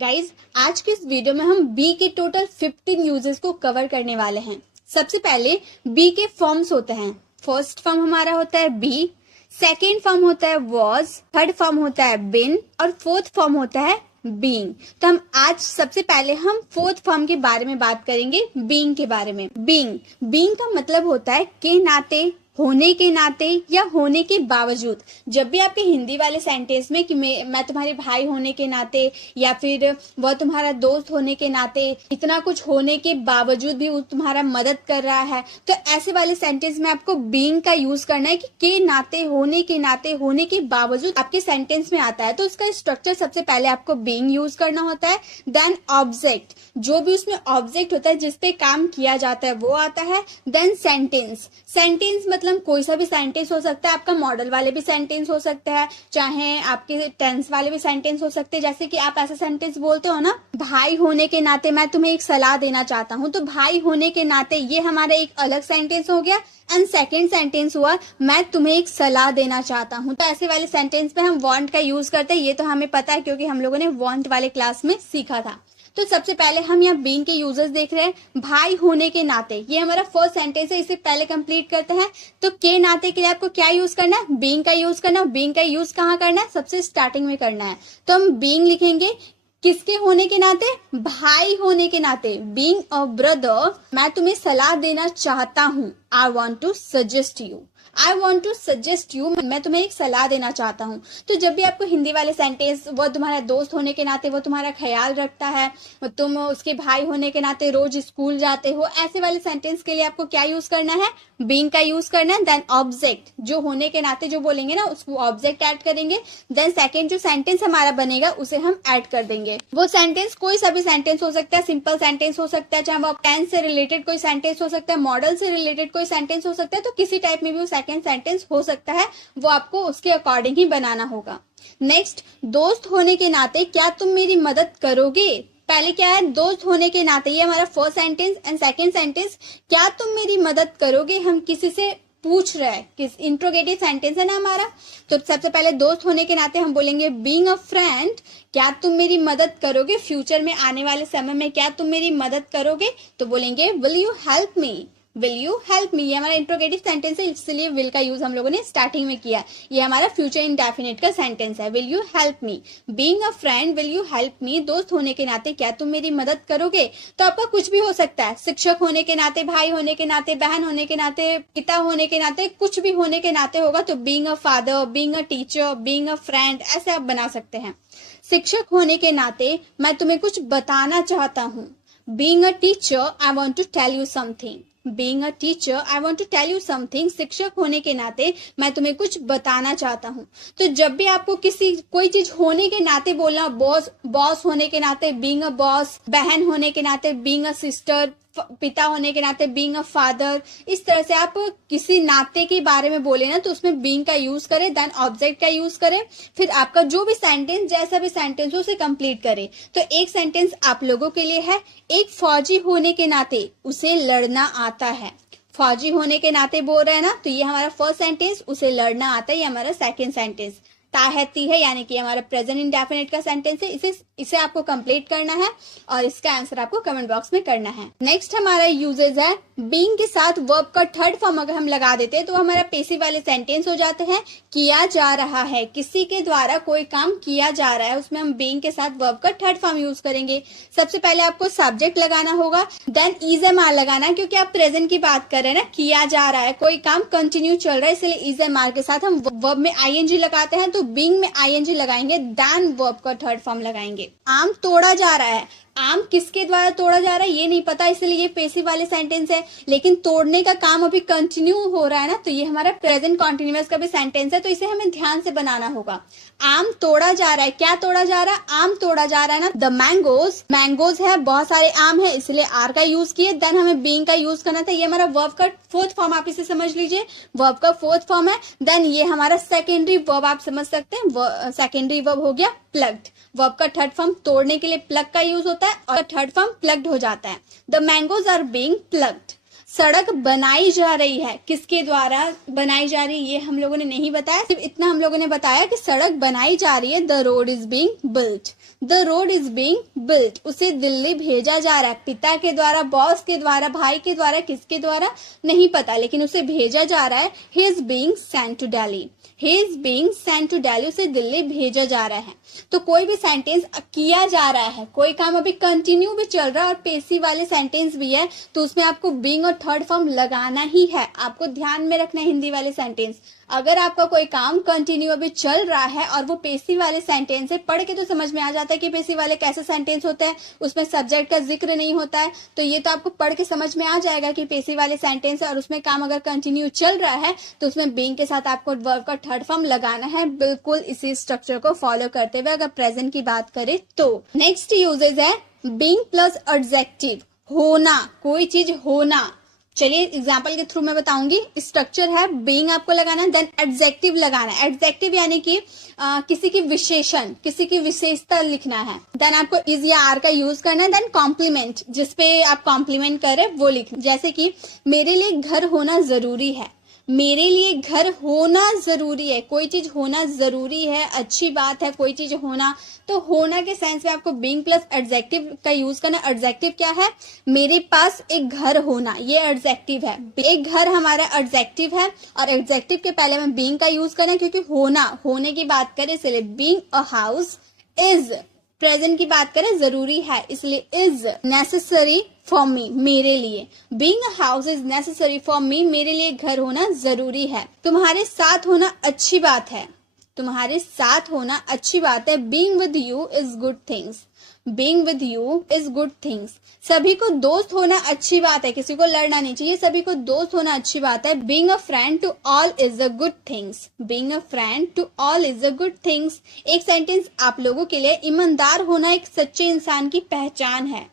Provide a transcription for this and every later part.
Guys आज के इस वीडियो में हम बी के टोटल 15 यूजेस को कवर करने वाले हैं। सबसे पहले बी के फॉर्म्स होते हैं। फर्स्ट फॉर्म हमारा होता है बी, सेकेंड फॉर्म होता है वॉज, थर्ड फॉर्म होता है बिन और फोर्थ फॉर्म होता है बीइंग। तो हम आज सबसे पहले हम फोर्थ फॉर्म के बारे में बात करेंगे, बीइंग के बारे में। बीइंग का मतलब होता है के नाते, होने के नाते या होने के बावजूद। जब भी आपके हिंदी वाले सेंटेंस में कि मैं तुम्हारे भाई होने के नाते या फिर वह तुम्हारा दोस्त होने के नाते, इतना कुछ होने के बावजूद भी वो तुम्हारा मदद कर रहा है, तो ऐसे वाले सेंटेंस में आपको बीइंग का यूज करना है कि के नाते, होने के नाते, होने के बावजूद आपके सेंटेंस में आता है। तो उसका स्ट्रक्चर सबसे पहले आपको बीइंग यूज करना होता है। देन ऑब्जेक्ट, जो भी उसमें ऑब्जेक्ट होता है जिसपे काम किया जाता है वो आता है। देन सेंटेंस मतलब कोई सा भी सेंटेंस हो सकता है, आपका मॉडल वाले भी सेंटेंस हो सकता है, चाहे आपके टेंस वाले भी सेंटेंस हो सकते हैं। जैसे कि आप ऐसा सेंटेंस बोलते हो ना, भाई होने के नाते मैं तुम्हें एक सलाह देना चाहता हूँ, तो भाई होने के नाते ये हमारा एक अलग सेंटेंस हो गया। एंड सेकेंड सेंटेंस हुआ मैं तुम्हें एक सलाह देना चाहता हूँ। तो ऐसे वाले सेंटेंस पे हम वांट का यूज करते हैं। ये तो हमें पता है क्योंकि हम लोगों ने वांट वाले क्लास में सीखा था। तो सबसे पहले हम यहाँ बीइंग के यूजर्स देख रहे हैं। भाई होने के नाते, ये हमारा फर्स्ट सेंटेंस है, इसे पहले कंप्लीट करते हैं। तो के नाते के लिए आपको क्या यूज करना है? बीइंग का यूज करना है। बीइंग का यूज कहाँ करना है? सबसे स्टार्टिंग में करना है। तो हम बीइंग लिखेंगे किसके होने के नाते? भाई होने के नाते। बीइंग अ ब्रदर, मैं तुम्हें सलाह देना चाहता हूँ। I want to suggest you, I want to suggest you, मैं तुम्हें एक सलाह देना चाहता हूँ। तो जब भी आपको हिंदी वाले सेंटेंस, वो तुम्हारा दोस्त होने के नाते वो तुम्हारा ख्याल रखता है, तुम उसके भाई होने के नाते रोज स्कूल जाते हो, ऐसे वाले सेंटेंस के लिए आपको क्या यूज करना है? बीइंग का यूज करना है। देन ऑब्जेक्ट, जो होने के नाते जो बोलेंगे ना उसको ऑब्जेक्ट ऐड करेंगे। देन सेकेंड जो सेंटेंस हमारा बनेगा उसे हम ऐड कर देंगे। वो सेंटेंस कोई सा भी सेंटेंस हो सकता है, सिंपल सेंटेंस हो सकता है, चाहे वो टेंस से रिलेटेड कोई सेंटेंस हो सकता है, मॉडल से रिलेटेड कोई सेंटेंस हो सकता है, तो किसी टाइप में भी वो सेकेंड सेंटेंस हो सकता है, वो आपको उसके अकॉर्डिंग ही बनाना होगा। नेक्स्ट, दोस्त होने के नाते क्या तुम मेरी मदद करोगे? पहले क्या है? दोस्त होने के नाते, ये हमारा first sentence. And second sentence क्या तुम मेरी मदद करोगे, हम किसी से पूछ रहे हैं, किस इंट्रोगेटिव सेंटेंस है ना हमारा। तो सबसे पहले दोस्त होने के नाते हम बोलेंगे बीइंग अ फ्रेंड, क्या तुम मेरी मदद करोगे? फ्यूचर में आने वाले समय में क्या तुम मेरी मदद करोगे? तो बोलेंगे will you help me, will you help me. ये हमारा इंट्रोगेटिव सेंटेंस है, इसलिए विल का यूज हम लोगों ने स्टार्टिंग में किया। ये हमारा फ्यूचर इंडेफिनिट का सेंटेंस है, will you help me. Being a friend, will you help me, दोस्त होने के नाते क्या तुम मेरी मदद करोगे? तो आपका कुछ भी हो सकता है, शिक्षक होने के नाते, भाई होने के नाते, बहन होने के नाते, पिता होने के नाते, कुछ भी होने के नाते होगा। तो being a father, being a teacher, being a friend, ऐसे आप बना सकते हैं। शिक्षक होने के नाते मैं तुम्हें कुछ बताना चाहता हूँ। Being a teacher, I want to tell you something. Being a teacher, I want to tell you something, शिक्षक होने के नाते मैं तुम्हें कुछ बताना चाहता हूँ। तो जब भी आपको कोई चीज होने के नाते बोलना, बॉस होने के नाते बीइंग अ बॉस, बहन होने के नाते बीइंग अ सिस्टर, पिता होने के नाते बीइंग अ फादर, इस तरह से आप किसी नाते के बारे में बोले ना तो उसमें बीइंग का यूज करें। देन ऑब्जेक्ट का यूज करें, फिर आपका जो भी सेंटेंस, जैसा भी सेंटेंस हो उसे कंप्लीट करें। तो एक सेंटेंस आप लोगों के लिए है, एक फौजी होने के नाते उसे लड़ना आता है। फौजी होने के नाते बोल रहे हैं ना, तो ये हमारा फर्स्ट सेंटेंस, उसे लड़ना आता है, ये हमारा सेकेंड सेंटेंस। ताहती है यानी कि हमारा प्रेजेंट इंडेफिनिट का सेंटेंस है, इसे आपको कंप्लीट करना है और इसका आंसर आपको कमेंट बॉक्स में करना है। नेक्स्ट हमारा यूजेज है, बीइंग के साथ वर्ब का थर्ड फॉर्म अगर हम लगा देते हैं तो हमारा पेसिव वाले सेंटेंस हो जाते हैं। किया जा रहा है, किसी के द्वारा कोई काम किया जा रहा है, उसमें हम बीइंग के साथ वर्ब का थर्ड फॉर्म यूज करेंगे। सबसे पहले आपको सब्जेक्ट लगाना होगा, देन इज एम आर लगाना, क्योंकि आप प्रेजेंट की बात कर रहे हैं ना, किया जा रहा है, कोई काम कंटिन्यू चल रहा है, इसलिए इज एम आर के साथ हम वर्ब में आईएनजी लगाते हैं। तो बीइंग में आईएनजी लगाएंगे, देन वर्ब का थर्ड फॉर्म लगाएंगे। आम तोड़ा जा रहा है, आम किसके द्वारा तोड़ा जा रहा है ये नहीं पता, इसलिए ये पेसिव वाले सेंटेंस है, लेकिन तोड़ने का काम अभी कंटिन्यू हो रहा है ना, तो ये हमारा प्रेजेंट कॉन्टिन्यूअस का भी सेंटेंस है, तो इसे हमें ध्यान से बनाना होगा। आम तोड़ा जा रहा है, क्या तोड़ा जा रहा है? आम तोड़ा जा रहा है ना। द मैंगोज, मैंगोज है, बहुत सारे आम है, इसलिए आर का यूज किए। देन हमें बीइंग का यूज करना था, ये हमारा वर्ब का फोर्थ फॉर्म, आप इसे समझ लीजिए, वर्ब का फोर्थ फॉर्म है। देन ये हमारा सेकेंडरी वर्ब, आप समझ सकते हैं, सेकेंडरी वर्ब हो गया प्लग्ड। वर्ब का थर्ड फॉर्म तोड़ने के लिए प्लग का यूज होता है और थर्ड फॉर्म प्लग्ड हो जाता है। The mangoes are being plugged. सड़क बनाई जा रही है, किसके द्वारा बनाई जा रही है ये हम लोगों ने नहीं बताया, सिर्फ इतना हम लोगों ने बताया कि सड़क बनाई जा रही है। The road is being built, the road is being built, उसे दिल्ली भेजा जा रहा है, पिता के द्वारा, बॉस के द्वारा, भाई के द्वारा, किसके द्वारा नहीं पता, लेकिन उसे भेजा जा रहा है। He is being sent to Delhi, he is being sent to Delhi, उसे दिल्ली भेजा जा रहा है। तो कोई भी सेंटेंस किया जा रहा है, कोई काम अभी कंटिन्यू भी चल रहा है और पेसिव वाले सेंटेंस भी है, तो उसमें आपको बीइंग और थर्ड फॉर्म लगाना ही है। आपको ध्यान में रखना है हिंदी वाले सेंटेंस। अगर आपका कोई काम कंटिन्यू अभी चल रहा है और वो पेसिव वाले सेंटेंस है, पढ़ के तो समझ में आ जाता है कि पेसिव वाले कैसे सेंटेंस होते हैं, उसमें सब्जेक्ट का जिक्र नहीं होता है, तो ये तो आपको पढ़ के समझ में आ जाएगा कि पेसिव वाले सेंटेंस है और उसमें काम अगर कंटिन्यू चल रहा है तो उसमें बीइंग के साथ आपको वर्ब का थर्ड फॉर्म लगाना है, बिल्कुल इसी स्ट्रक्चर को फॉलो करते हुए। अगर प्रेजेंट की बात करें तो नेक्स्ट यूजेज है बीइंग प्लस एडजेक्टिव, होना, कोई चीज होना। चलिए एग्जाम्पल के थ्रू मैं बताऊंगी। स्ट्रक्चर है बीइंग आपको लगाना है, देन एडजेक्टिव लगाना है। एडजेक्टिव यानी कि किसी की विशेषण, किसी की विशेषता लिखना है। देन आपको इज या आर का यूज करना है। देन कॉम्प्लीमेंट, जिसपे आप कॉम्प्लीमेंट करें वो लिखना, जैसे कि मेरे लिए घर होना जरूरी है, मेरे लिए घर होना जरूरी है, कोई चीज होना जरूरी है, अच्छी बात है कोई चीज होना, तो होना के सेंस में आपको बीइंग प्लस एडजेक्टिव का यूज करना। एडजेक्टिव क्या है, मेरे पास एक घर होना, ये एडजेक्टिव है। एक घर हमारा एडजेक्टिव है और एडजेक्टिव के पहले में बीइंग का यूज करना है, क्योंकि होना, होने की बात करें इसलिए being a house is, present की बात करें जरूरी है इसलिए इज नेसेसरी फॉर मी, मेरे लिए। Being a house is necessary for me, मेरे लिए घर होना जरूरी है। तुम्हारे साथ होना अच्छी बात है, तुम्हारे साथ होना अच्छी बात है। Being with you is good things, being with you is good things. सभी को दोस्त होना अच्छी बात है, किसी को लड़ना नहीं चाहिए, सभी को दोस्त होना अच्छी बात है। Being a friend to all is a good things, being a friend to all is a good things. एक सेंटेंस आप लोगों के लिए, ईमानदार होना एक सच्चे इंसान की पहचान है,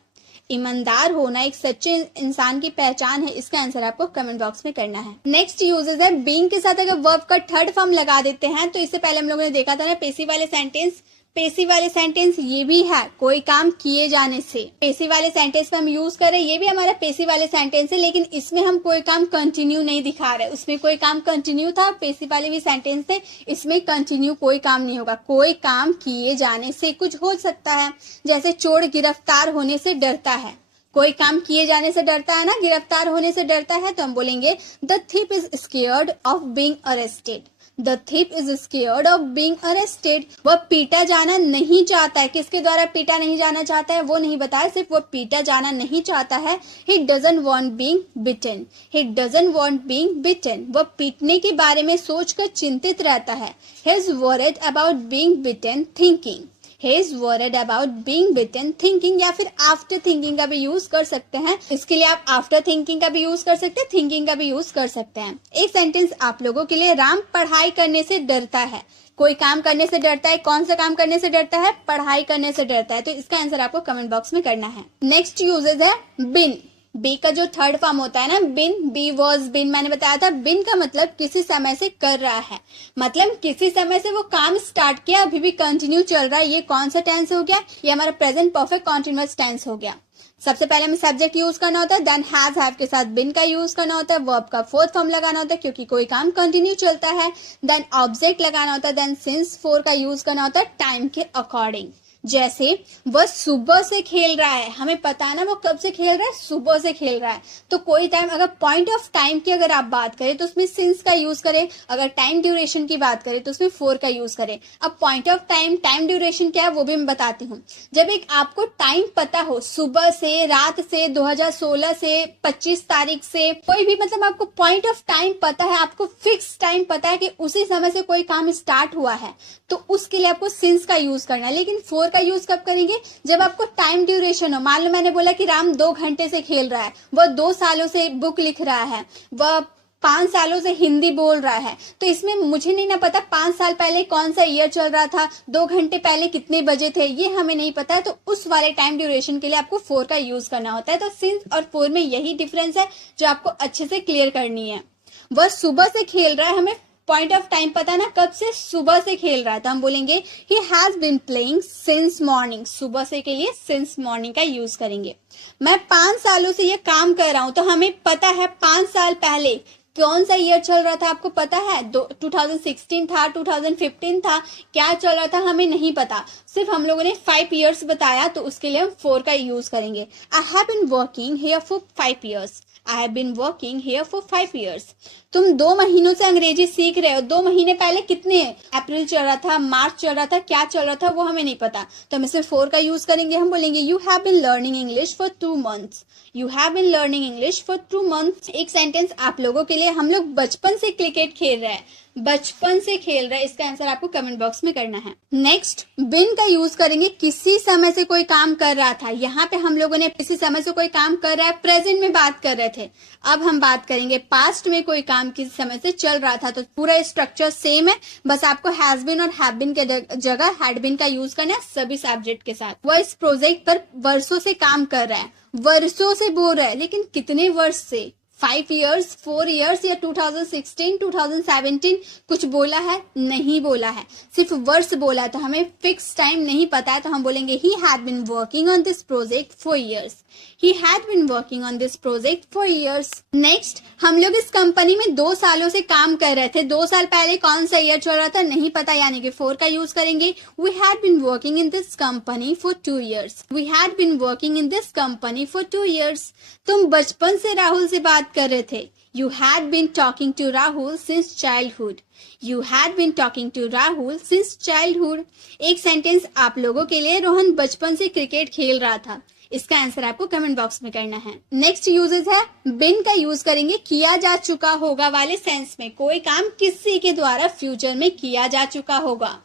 ईमानदार होना एक सच्चे इंसान की पहचान है। इसका आंसर आपको कमेंट बॉक्स में करना है। नेक्स्ट यूजेस है बीइंग के साथ अगर वर्ब का थर्ड फॉर्म लगा देते हैं, तो इससे पहले हम लोगों ने देखा था ना पेसिव वाले सेंटेंस, पेसिव वाले सेंटेंस ये भी है कोई काम किए जाने से। पेसिव वाले सेंटेंस पे हम यूज कर रहे हैं, ये भी हमारा पेसिव वाले सेंटेंस है, लेकिन इसमें हम कोई काम कंटिन्यू नहीं दिखा रहे। उसमें कोई काम कंटिन्यू था, पेसिव वाले भी सेंटेंस थे, इसमें कंटिन्यू कोई काम नहीं होगा। कोई काम किए जाने से कुछ हो सकता है, जैसे चोर गिरफ्तार होने से डरता है, कोई काम किए जाने से डरता है ना, गिरफ्तार होने से डरता है, तो हम बोलेंगे the thief is scared of being arrested, The thief is scared of being arrested. वह पीटा जाना नहीं चाहता है, किसके द्वारा पीटा नहीं जाना चाहता है वो नहीं बताया, सिर्फ वह पीटा जाना नहीं चाहता है। He doesn't want being beaten. He doesn't want being beaten. वह पीटने के बारे में सोचकर चिंतित रहता है। He is worried about being beaten thinking. He is worried about being beaten thinking, या फिर after thinking का भी यूज कर सकते हैं। इसके लिए आप after thinking का भी यूज कर सकते हैं, thinking का भी यूज कर सकते हैं। एक सेंटेंस आप लोगों के लिए, राम पढ़ाई करने से डरता है। कोई काम करने से डरता है, कौन सा काम करने से डरता है, पढ़ाई करने से डरता है, तो इसका आंसर आपको कमेंट बॉक्स में करना है। नेक्स्ट यूजेज है बिन। बी का जो थर्ड फॉर्म होता है ना, बिन, बी वॉज बिन, मैंने बताया था बिन का मतलब किसी समय से कर रहा है, मतलब किसी समय से वो काम स्टार्ट किया, अभी भी कंटिन्यू चल रहा है। ये कौन सा टेंस हो गया, ये हमारा प्रेजेंट परफेक्ट कॉन्टिन्यूअस टेंस हो गया। सबसे पहले हमें सब्जेक्ट यूज करना होता है, देन हैज हैव के साथ बिन का यूज करना होता है, वर्ब का फोर्थ फॉर्म लगाना होता है क्योंकि कोई काम कंटिन्यू चलता है, देन ऑब्जेक्ट लगाना होता है, देन सिंस फोर का यूज करना होता है टाइम के अकॉर्डिंग। जैसे वह सुबह से खेल रहा है, हमें पता है ना वो कब से खेल रहा है, सुबह से खेल रहा है, तो कोई टाइम, अगर पॉइंट ऑफ टाइम की अगर आप बात करें तो उसमें सिंस का यूज करें, अगर टाइम ड्यूरेशन की बात करें तो उसमें फोर का यूज करें। अब point of time, time duration क्या है वो भी मैं बताती हूँ। जब एक आपको टाइम पता हो, सुबह से, रात से, 2016 से 25 तारीख से, कोई भी मतलब आपको पॉइंट ऑफ टाइम पता है, आपको फिक्स टाइम पता है कि उसी समय से कोई काम स्टार्ट हुआ है, तो उसके लिए आपको सिंस का यूज करना है। लेकिन फोर का यूज कब करेंगे, जब आपको टाइम ड्यूरेशन हो। मान लो मैंने बोला कि राम 2 घंटे से खेल रहा है, वह 2 सालों से बुक लिख रहा है, वह 5 सालों से हिंदी बोल रहा है, तो इसमें मुझे नहीं ना पता 5 साल पहले कौन सा ईयर चल रहा था, 2 घंटे पहले कितने बजे थे, ये हमें नहीं पता है, तो उस वाले टाइम ड्यूरेशन के लिए आपको 4 का यूज करना होता है। तो सिंस और 4 में यही डिफरेंस है जो आपको अच्छे से क्लियर करनी है। वह सुबह से खेल रहा है, हमें पॉइंट ऑफ टाइम पता ना, कब से, सुबह से खेल रहा था, हम बोलेंगे he has been playing since morning. सुबह से के लिए सिंस मॉर्निंग का यूज करेंगे। मैं 5 सालों से ये काम कर रहा हूं, तो हमें पता है 5 साल पहले कौन सा ईयर चल रहा था, आपको पता है? 2016 था, 2015 था, क्या चल रहा था हमें नहीं पता, सिर्फ हम लोगों ने 5 इयर्स बताया, तो उसके लिए हम 4 का यूज करेंगे। I have been working here for 5 years. I have been working here for 5 years. तुम 2 महीनों से अंग्रेजी सीख रहे हो। 2 महीने पहले कितने, अप्रैल चल रहा था, मार्च चल रहा था, क्या चल रहा था वो हमें नहीं पता, तो हम इसे 4 का यूज करेंगे। हम बोलेंगे you have been learning English for 2 months. You have been learning English for 2 months. एक सेंटेंस आप लोगों के लिए, हम लोग बचपन से क्रिकेट खेल रहे हैं, बचपन से खेल रहे हैं, इसका आंसर आपको कमेंट बॉक्स में करना है। नेक्स्ट, बिन का यूज करेंगे, किसी समय से कोई काम कर रहा था। यहाँ पे हम लोगों ने किसी समय से कोई काम कर रहा है, प्रेजेंट में बात कर रहे थे। अब हम बात करेंगे पास्ट में कोई काम किसी समय से चल रहा था, तो पूरा स्ट्रक्चर सेम है, बस आपको हैज बीन और हैव बीन के जगह हैड बीन का यूज करना है सभी सब्जेक्ट के साथ। वह इस प्रोजेक्ट पर वर्षों से काम कर रहा है, वर्षों से बोल रहा है, लेकिन कितने वर्ष से, 5 इयर्स, 4 इयर्स या 2016, 2017 कुछ बोला है? नहीं बोला है, सिर्फ वर्ष बोला है, तो हमें फिक्स टाइम नहीं पता है, तो हम बोलेंगे he had been working on this project for years. He had been working on this project for years. Next, हम लोग इस कंपनी में 2 सालों से काम कर रहे थे। 2 साल पहले कौन सा ईयर चल रहा था नहीं पता, यानी कि 4 का यूज करेंगे। We had been working in this company for 2 years. We had been working in this company for 2 years. तुम बचपन से राहुल से बात कर रहे थे। You had been talking to Rahul since childhood. You had been talking to Rahul since childhood. एक sentence आप लोगों के लिए, रोहन बचपन से क्रिकेट खेल रहा था, इसका आंसर आपको कमेंट बॉक्स में करना है। नेक्स्ट यूजेस है, बिन का यूज करेंगे किया जा चुका होगा वाले सेंस में, कोई काम किसी के द्वारा फ्यूचर में किया जा चुका होगा।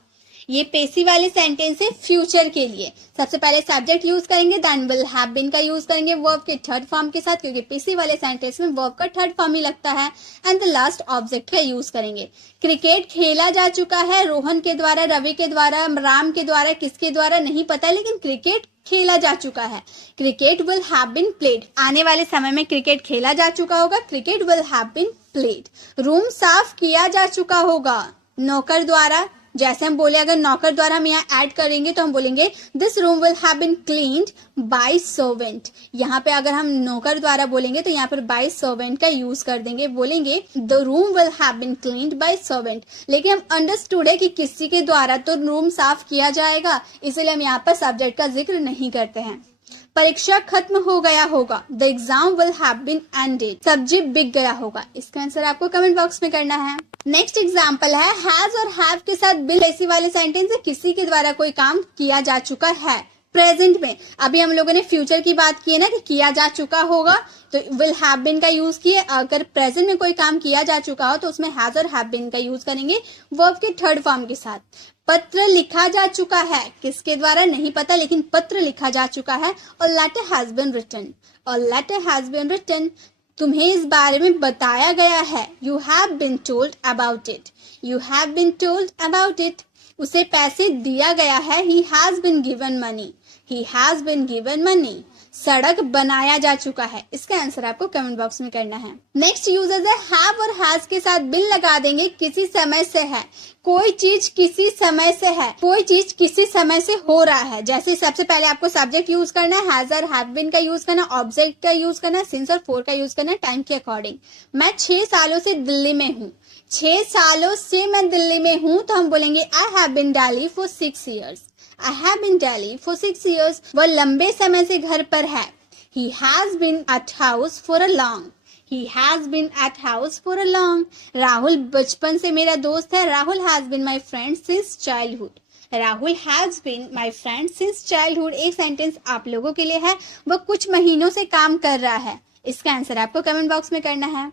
ये पेसी वाले सेंटेंस है फ्यूचर के लिए। सबसे पहले सब्जेक्ट यूज करेंगे, देन विल हैव बीन का यूज करेंगे वर्ब के थर्ड फॉर्म के साथ, क्योंकि पेसी वाले सेंटेंस में वर्ब का थर्ड फॉर्म ही लगता है, एंड द लास्ट ऑब्जेक्ट का यूज करेंगे। क्रिकेट खेला जा चुका है, रोहन के द्वारा, रवि के द्वारा, राम के द्वारा, किसके द्वारा नहीं पता, लेकिन क्रिकेट खेला जा चुका है। Cricket will have been played, आने वाले समय में क्रिकेट खेला जा चुका होगा, cricket will have been played. Room साफ किया जा चुका होगा नौकर द्वारा, जैसे हम बोले अगर नौकर द्वारा हम यहाँ ऐड करेंगे तो हम बोलेंगे this room will have been cleaned by servant. यहाँ पे अगर हम नौकर द्वारा बोलेंगे तो यहाँ पर बाय सर्वेंट का यूज कर देंगे, बोलेंगे the room will have been cleaned by servant. लेकिन हम अंडरस्टूड है कि किसी के द्वारा तो रूम साफ किया जाएगा, इसलिए हम यहाँ पर सब्जेक्ट का जिक्र नहीं करते हैं। परीक्षा खत्म हो गया होगा, the exam will have been ended. सब्जी बिक गया होगा, इसका आंसर आपको कमेंट बॉक्स में करना है। नेक्स्ट एग्जाम्पल है, हैज और हैव के साथ बिल ऐसी वाले सेंटेंस है, किसी के द्वारा कोई काम किया जा चुका है प्रेजेंट में। अभी हम लोगों ने फ्यूचर की बात की है ना कि किया जा चुका होगा, तो विल हैव बीन का यूज किए। अगर प्रेजेंट में कोई काम किया जा चुका हो तो उसमें हैज और हैव बीन का यूज करेंगे वर्ब के थर्ड फॉर्म के साथ। पत्र लिखा जा चुका है, किसके द्वारा नहीं पता, लेकिन पत्र लिखा जा चुका है। और लेटर हैज बीन रिटन, और लेटर हैज बीन रिटन, तुम्हें इस बारे में बताया गया है। You have been told about it, you have been told about it. उसे पैसे दिया गया है, he has been given money, he has been given money. सड़क बनाया जा चुका है, इसका आंसर आपको कमेंट बॉक्स में करना है। नेक्स्ट यूजेस है, हैव और हैज के साथ बिन लगा देंगे, किसी समय से है, कोई चीज किसी समय से है, कोई चीज किसी समय से हो रहा है। जैसे सबसे पहले आपको सब्जेक्ट यूज करना है, हैज और हैव बीन का यूज करना, ऑब्जेक्ट का यूज करना, सिंस और फोर का यूज करना टाइम के अकॉर्डिंग। मैं 6 सालों से दिल्ली में हूँ, 6 सालों से मैं दिल्ली में हूँ, तो हम बोलेंगे I have been Delhi for 6 years। I have been Delhi for 6 years। वह लंबे समय से घर पर है। He has been at house for a long। He has been at house for a long। Rahul बचपन से मेरा दोस्त है। Rahul has been my friend since childhood। Rahul has been my friend since childhood। एक सेंटेंस आप लोगों के लिए है, वह कुछ महीनों से काम कर रहा है, इसका आंसर आपको कमेंट बॉक्स में करना है।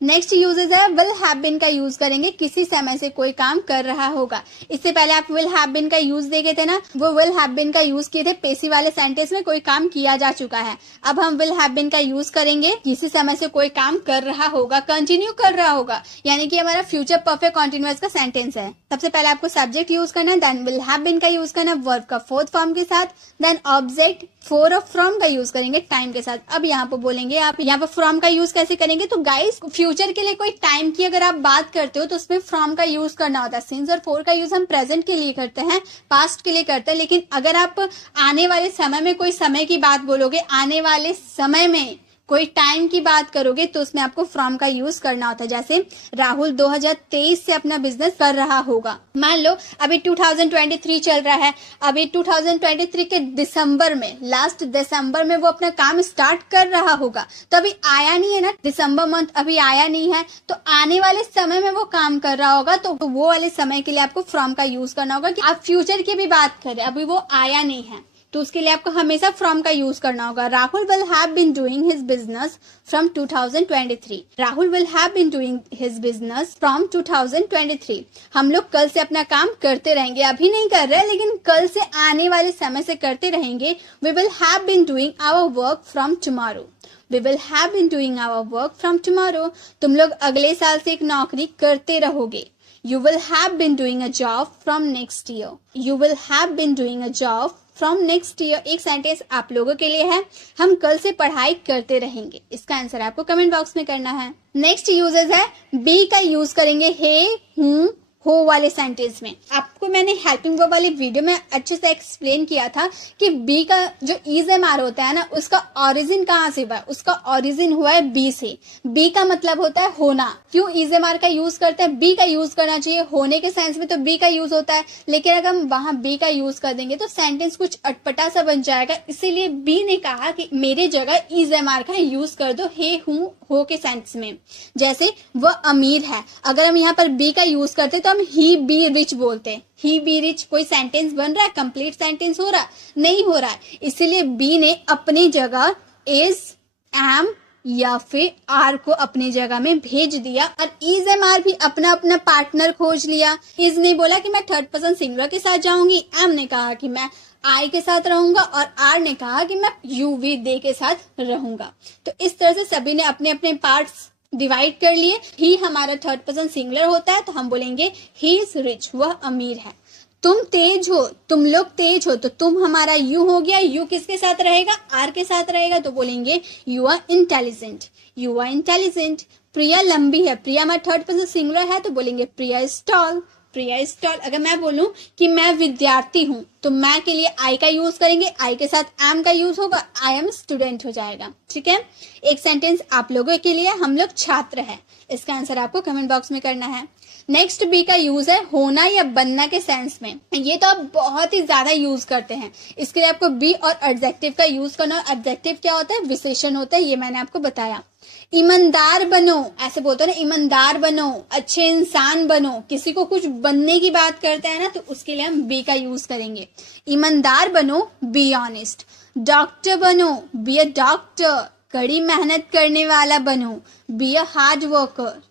नेक्स्ट यूजेस है, विल हैव बीन का यूज करेंगे, किसी समय से कोई काम कर रहा होगा। इससे पहले आप विल हैव बीन का यूज देखे थे ना, वो विल हैव बीन का यूज किए थे पेसी वाले सेंटेंस में, कोई काम किया जा चुका है। अब हम विल हैव बीन का यूज करेंगे, किसी समय से कोई काम कर रहा होगा, कंटिन्यू कर रहा होगा, यानी कि हमारा फ्यूचर परफेक्ट कॉन्टिन्यूअस का सेंटेंस है। सबसे पहले आपको सब्जेक्ट यूज करना है, देन विल हैव बीन का यूज करना वर्ब का फोर्थ फॉर्म के साथ, देन ऑब्जेक्ट, फोर और फ्रॉम का यूज करेंगे टाइम के साथ। अब यहाँ पर बोलेंगे आप यहाँ पर फ्रॉम का यूज कैसे करेंगे, तो गाइस फ्यूचर के लिए कोई टाइम की अगर आप बात करते हो तो उसमें फ्रॉम का यूज करना होता है। सिंस और फोर का यूज हम प्रेजेंट के लिए करते हैं, पास्ट के लिए करते हैं, लेकिन अगर आप आने वाले समय में कोई समय की बात बोलोगे, आने वाले समय में कोई टाइम की बात करोगे तो उसमें आपको फ्रॉम का यूज करना होता है। जैसे राहुल 2023 से अपना बिजनेस कर रहा होगा। मान लो अभी 2023 चल रहा है, अभी 2023 के दिसंबर में, लास्ट दिसंबर में वो अपना काम स्टार्ट कर रहा होगा, तो अभी आया नहीं है ना, दिसंबर मंथ अभी आया नहीं है, तो आने वाले समय में वो काम कर रहा होगा, तो वो वाले समय के लिए आपको फ्रॉम का यूज करना होगा। कि आप फ्यूचर की भी बात करें, अभी वो आया नहीं है, तो उसके लिए आपको हमेशा फ्रॉम का यूज करना होगा। Rahul will have been doing his business from 2023। Rahul will have been doing his business from 2023। हम लोग कल से अपना काम करते रहेंगे, अभी नहीं कर रहे लेकिन कल से आने वाले समय से करते रहेंगे। We will have been doing our work from tomorrow. We will have been doing our work from tomorrow. तुम लोग अगले साल से एक नौकरी करते रहोगे। You will have been doing a job from next year. You will have been doing a job from next year. एक सेंटेंस आप लोगों के लिए है, हम कल से पढ़ाई करते रहेंगे। इसका आंसर आपको कमेंट बॉक्स में करना है। नेक्स्ट यूजेस है, बी का यूज करेंगे हे, हूँ, हो वाले सेंटेंस में। आपको मैंने हेल्पिंग वर्ब वाली वीडियो में अच्छे से एक्सप्लेन किया था कि बी का जो इज एम आर होता है ना, उसका ओरिजिन कहाँ से हुआ है, उसका ओरिजिन हुआ है बी से। बी का मतलब होता है होना। क्यों इज एम आर का यूज करते हैं, बी का यूज करना चाहिए। होने के सेंस में तो बी का यूज होता है, लेकिन अगर हम वहां बी का यूज कर देंगे तो सेंटेंस कुछ अटपटा सा बन जाएगा। इसीलिए बी ने कहा कि मेरे जगह इज एम आर का यूज कर दो हे, हूँ, हो के सेंस में। जैसे वह अमीर है, अगर हम यहाँ पर बी का यूज करते तो हम ही बी रिच बोलते हैं। ही बी रिच कोई सेंटेंस बन रहा है, कंप्लीट सेंटेंस हो रहा है, नहीं हो रहा है। इसीलिए बी ने अपनी जगह इज, एम या फिर आर को अपनी जगह में भेज दिया, और इज एम आर भी अपना अपना पार्टनर खोज लिया। इज ने बोला कि मैं थर्ड पर्सन सिंगुलर के साथ जाऊंगी, एम ने कहा कि मैं आई के साथ रहूंगा, और आर ने कहा कि मैं यू वी दे के साथ रहूंगा। तो इस तरह से सभी ने अपने अपने पार्ट्स डिवाइड कर लिए। ही हमारा थर्ड पर्सन सिंगुलर होता है, तो हम बोलेंगे ही इज रिच, वह अमीर है। तुम तेज हो, तुम लोग तेज हो, तो तुम हमारा यू हो गया। यू किसके साथ रहेगा, आर के साथ रहेगा, तो बोलेंगे you are intelligent, you are intelligent. Priya लंबी है, प्रिया हमारा थर्ड पर्सन सिंगुलर है, तो बोलेंगे Priya is tall, Priya is tall. अगर मैं बोलूं कि मैं विद्यार्थी हूं, तो मैं के लिए आई का यूज करेंगे, आई के साथ एम का यूज होगा, आई एम स्टूडेंट हो जाएगा। ठीक है, एक सेंटेंस आप लोगों के लिए, हम लोग छात्र हैं। इसका आंसर आपको कमेंट बॉक्स में करना है। नेक्स्ट बी का यूज है होना या बनना के सेंस में। ये तो आप बहुत ही ज्यादा यूज करते हैं, इसके लिए आपको बी और एडजेक्टिव का यूज करना। एडजेक्टिव क्या होता है, विशेषण होता है, ये मैंने आपको बताया। ईमानदार बनो, ऐसे बोलते हैं ना, ईमानदार बनो, अच्छे इंसान बनो। किसी को कुछ बनने की बात करते हैं ना, तो उसके लिए हम बी का यूज करेंगे। ईमानदार बनो, बी ऑनेस्ट। डॉक्टर बनो, बी अ डॉक्टर। कड़ी मेहनत करने वाला बनो, बी अ हार्ड वर्कर।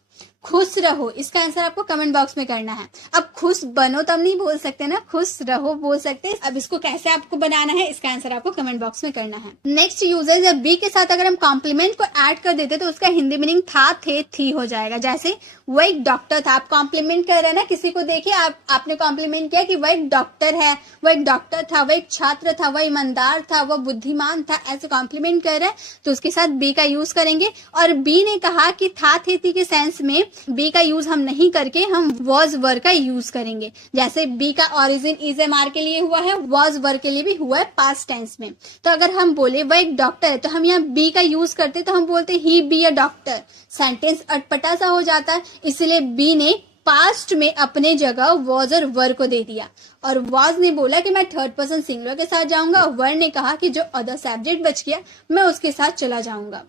खुश रहो, इसका आंसर आपको कमेंट बॉक्स में करना है। अब खुश बनो तो हम नहीं बोल सकते ना, खुश रहो बोल सकते हैं। अब इसको कैसे आपको बनाना है, इसका आंसर आपको कमेंट बॉक्स में करना है। नेक्स्ट यूजेज है, बी के साथ अगर हम कॉम्प्लीमेंट को ऐड कर देते तो उसका हिंदी मीनिंग था, थे, थी हो जाएगा। जैसे वो एक डॉक्टर था, आप कॉम्प्लीमेंट कर रहे हैं ना किसी को, देखिए आपने कॉम्प्लीमेंट किया कि वह एक डॉक्टर है, वह एक डॉक्टर था, वह एक छात्र था, वह ईमानदार था, वह बुद्धिमान था, ऐसे कॉम्प्लीमेंट कर रहे हैं तो उसके साथ बी का यूज करेंगे। और बी ने कहा कि था, थे, थी के सेंस में बी का यूज हम नहीं करके हम वॉज वर का यूज करेंगे। जैसे बी का ओरिजिन इज एम आर के लिए हुआ है, वॉज वर के लिए भी हुआ है पास्ट टेंस में। तो अगर हम बोले वह एक डॉक्टर है, तो हम यहाँ बी का यूज करते तो हम बोलते ही बी अ डॉक्टर। सेंटेंस अटपटा सा हो जाता है, इसलिए बी ने पास्ट में अपने जगह वॉज और वर को दे दिया। और वॉज ने बोला कि मैं थर्ड पर्सन सिंगुलर के साथ जाऊंगा, वर ने कहा कि जो अदर सब्जेक्ट बच गया मैं उसके साथ चला जाऊंगा।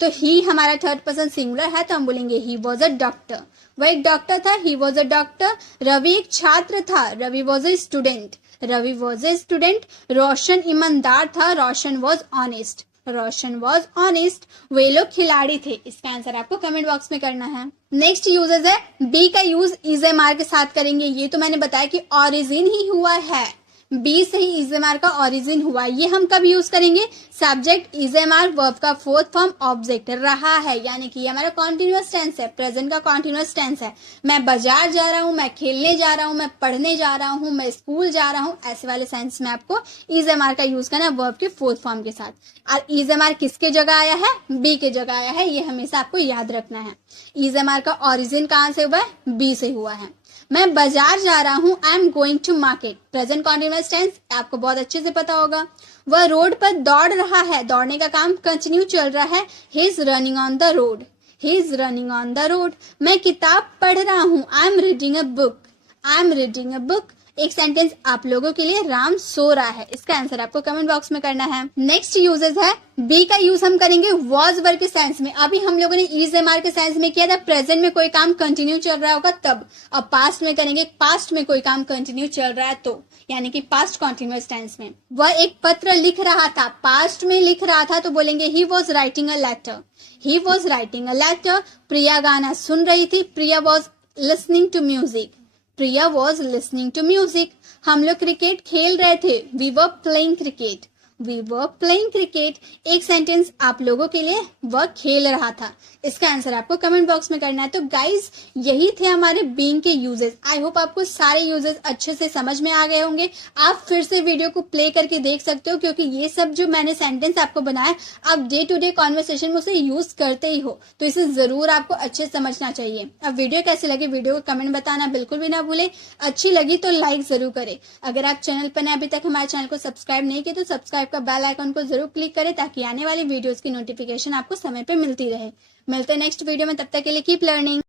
तो ही हमारा थर्ड पर्सन सिंगुलर है, तो हम बोलेंगे ही वॉज अ डॉक्टर। वह एक डॉक्टर था, he was a doctor. Ravi एक छात्र था, Ravi was a student, Ravi was a student. Roshan ईमानदार था, Roshan was honest, Roshan was honest. वे लोग खिलाड़ी थे। इसका आंसर आपको कमेंट बॉक्स में करना है। नेक्स्ट यूजेस है, बी का यूज इज एम आर के साथ करेंगे। ये तो मैंने बताया कि ओरिजिन ही हुआ है, बी से ही इज एम आर का ओरिजिन हुआ। ये हम कब यूज करेंगे? Subject is am are verb का फोर्थ फॉर्म ऑब्जेक्ट रहा है, यानी कि ये हमारा कॉन्टिन्यूअस टेंस है, प्रेजेंट का कॉन्टिन्यूअस टेंस है। मैं बाजार जा रहा हूँ, मैं खेलने जा रहा हूँ, मैं पढ़ने जा रहा हूँ, मैं स्कूल जा रहा हूँ, ऐसे वाले सेंस में आपको इज एम आर का यूज करना है वर्ब के फोर्थ फॉर्म के साथ। और इज एम आर किसके जगह आया है? बी के जगह आया है, ये हमेशा आपको याद रखना है। इज एम आर का ओरिजिन कहां से हुआ है? बी से हुआ है। मैं बाजार जा रहा हूं, I am going to market, present continuous tense आपको बहुत अच्छे से पता होगा। वह रोड पर दौड़ रहा है, दौड़ने का काम कंटिन्यू चल रहा है, he is running on the road, he is running on the road. मैं किताब पढ़ रहा हूं, I am reading a book, I am reading a book. एक सेंटेंस आप लोगों के लिए, राम सो रहा है, इसका आंसर आपको कमेंट बॉक्स में करना है। नेक्स्ट यूजेस है बी का यूज हम करेंगे वॉज वर्ब के सेंस में। अभी हम लोगों ने इज एम आर के सेंस में किया था, प्रेजेंट में कोई काम कंटिन्यू चल रहा होगा तब। अब पास्ट में करेंगे, पास्ट में कोई काम कंटिन्यू चल रहा है तो, यानी कि पास्ट कॉन्टिन्यूअस टेंस में। वह एक पत्र लिख रहा था, पास्ट में लिख रहा था तो बोलेंगे he was writing a letter, he was writing a letter. Priya गाना सुन रही थी, Priya was listening to music, Priya was listening to music. हम लोग क्रिकेट खेल रहे थे, we were playing cricket, we were playing cricket. एक सेंटेंस आप लोगों के लिए, वह खेल रहा था, इसका आंसर आपको कमेंट बॉक्स में करना है। तो गाइज यही थे हमारे बीइंग के यूजेस। आई होप आपको सारे यूजेस अच्छे से समझ में आ गए होंगे। आप फिर से वीडियो को प्ले करके देख सकते हो, क्योंकि ये सब जो मैंने सेंटेंस आपको बनाया, आप डे टू डे कॉन्वर्सेशन में उसे यूज करते ही हो, तो इसे जरूर आपको अच्छे समझना चाहिए। अब वीडियो कैसी लगी, वीडियो को कमेंट बताना बिल्कुल भी ना भूले। अच्छी लगी तो लाइक जरूर करें। अगर आप चैनल पर अभी तक हमारे चैनल को सब्सक्राइब नहीं किए तो सब्सक्राइब का बेल आइकन को जरूर क्लिक करें, ताकि आने वाली वीडियोस की नोटिफिकेशन आपको समय पे मिलती रहे। मिलते हैं नेक्स्ट वीडियो में, तब तक के लिए कीप लर्निंग।